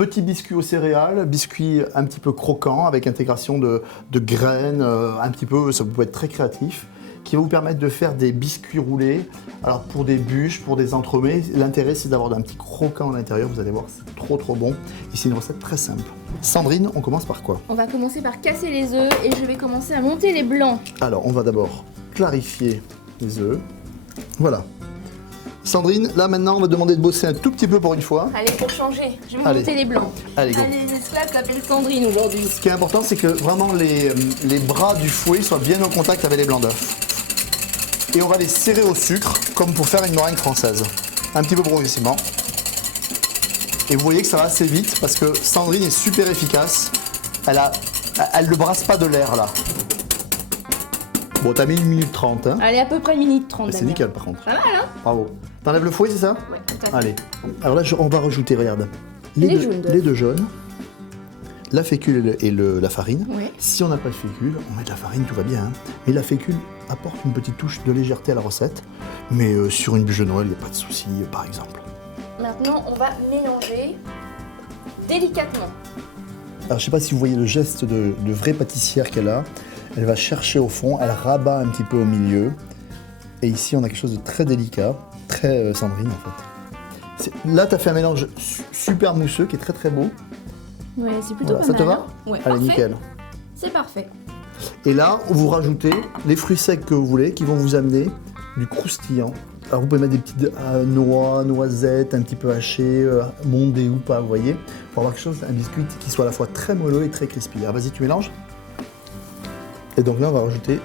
petit biscuit aux céréales, biscuit un petit peu croquant avec intégration de graines, un petit peu, ça peut être très créatif, qui va vous permettre de faire des biscuits roulés. Alors pour des bûches, pour des entremets, l'intérêt c'est d'avoir un petit croquant à l'intérieur, vous allez voir, c'est trop bon. Et c'est une recette très simple. Sandrine, on commence par quoi? On va commencer par casser les œufs et je vais commencer à monter les blancs. Alors on va d'abord clarifier les œufs. Voilà. Sandrine, là maintenant on va demander de bosser un tout petit peu pour une fois. Allez, pour changer, je vais Allez. monter les blancs. Allez, go. Les esclaves s'appellent Sandrine aujourd'hui. Ce qui est important, c'est que vraiment les bras du fouet soient bien en contact avec les blancs d'œufs. Et on va les serrer au sucre, comme pour faire une meringue française. Un petit peu progressivement. Et vous voyez que ça va assez vite, parce que Sandrine est super efficace. Elle ne brasse pas de l'air, là. Bon, t'as mis 1 minute 30, hein. Allez, à peu près 1 minute 30. C'est nickel, par contre. Pas mal, hein? Bravo. T'enlèves le fouet, c'est ça? Ouais, tout à fait. Allez. Alors là, on va rajouter, regarde, Les jaunes d'œufs. les deux jaunes, la fécule et la farine. Ouais. Si on n'a pas de fécule, on met de la farine, tout va bien. Hein. Mais la fécule apporte une petite touche de légèreté à la recette. Mais sur une bûche de Noël, il n'y a pas de souci, par exemple. Maintenant, on va mélanger délicatement. Alors, je ne sais pas si vous voyez le geste de vraie pâtissière qu'elle a. Elle va chercher au fond, elle rabat un petit peu au milieu. Et ici, on a quelque chose de très délicat, très Sandrine en fait. Là, tu as fait un mélange super mousseux qui est très beau. Ouais, c'est plutôt Voilà, pas ça mal. te va? Hein? Ouais, Allez, parfait. nickel. C'est parfait. Et là, vous rajoutez les fruits secs que vous voulez qui vont vous amener du croustillant. Alors vous pouvez mettre des petites noix, noisettes, un petit peu hachées, mondées ou pas, vous voyez, pour avoir quelque chose, un biscuit qui soit à la fois très moelleux et très crispy. Alors vas-y, tu mélanges. Et donc là, on va rajouter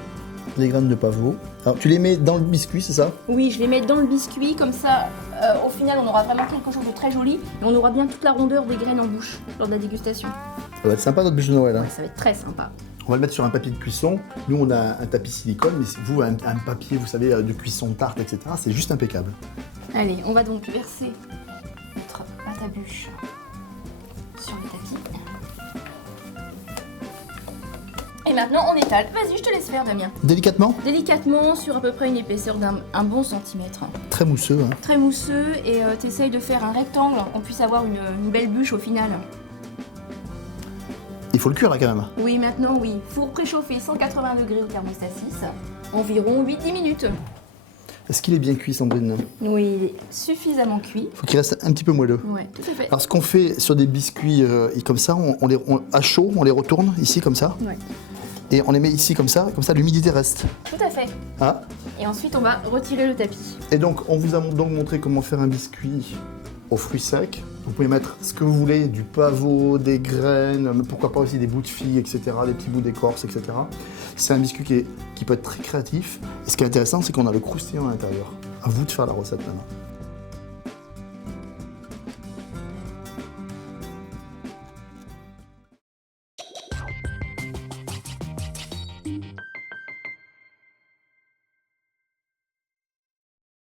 les graines de pavot. Alors tu les mets dans le biscuit, c'est ça? Oui, je vais mettre dans le biscuit, comme ça, au final, on aura vraiment quelque chose de très joli. Et on aura bien toute la rondeur des graines en bouche lors de la dégustation. Ça va être sympa notre bûche de Noël. Hein. Ouais, ça va être très sympa. On va le mettre sur un papier de cuisson. Nous, on a un tapis silicone, mais vous, un papier, vous savez, de cuisson de tarte, etc. C'est juste impeccable. Allez, on va donc verser notre pâte à bûche sur le tapis. Et maintenant, on étale. Vas-y, je te laisse faire, Damien. Délicatement, Délicatement, sur à peu près une épaisseur d'un bon centimètre. très mousseux. Hein. Très mousseux, et t'essayes de faire un rectangle, qu'on puisse avoir une belle bûche au final. Il faut le cuire là quand même. Oui, maintenant, oui. Four préchauffé 180 degrés au thermostat 6, environ 8-10 minutes. Est-ce qu'il est bien cuit, Sandrine? Oui, il est suffisamment cuit. Il faut qu'il reste un petit peu moelleux. Ouais, tout à fait. Alors ce qu'on fait sur des biscuits comme ça, à chaud, on les retourne ici comme ça, Ouais, et on les met ici comme ça l'humidité reste. tout à fait. Ah. Et ensuite, on va retirer le tapis. Et donc on vous a donc montré comment faire un biscuit aux fruits secs. Vous pouvez mettre ce que vous voulez, du pavot, des graines, mais pourquoi pas aussi des bouts de filles, etc., des petits bouts d'écorce, etc. C'est un biscuit qui peut être très créatif. Et ce qui est intéressant, c'est qu'on a le croustillant à l'intérieur. À vous de faire la recette maintenant.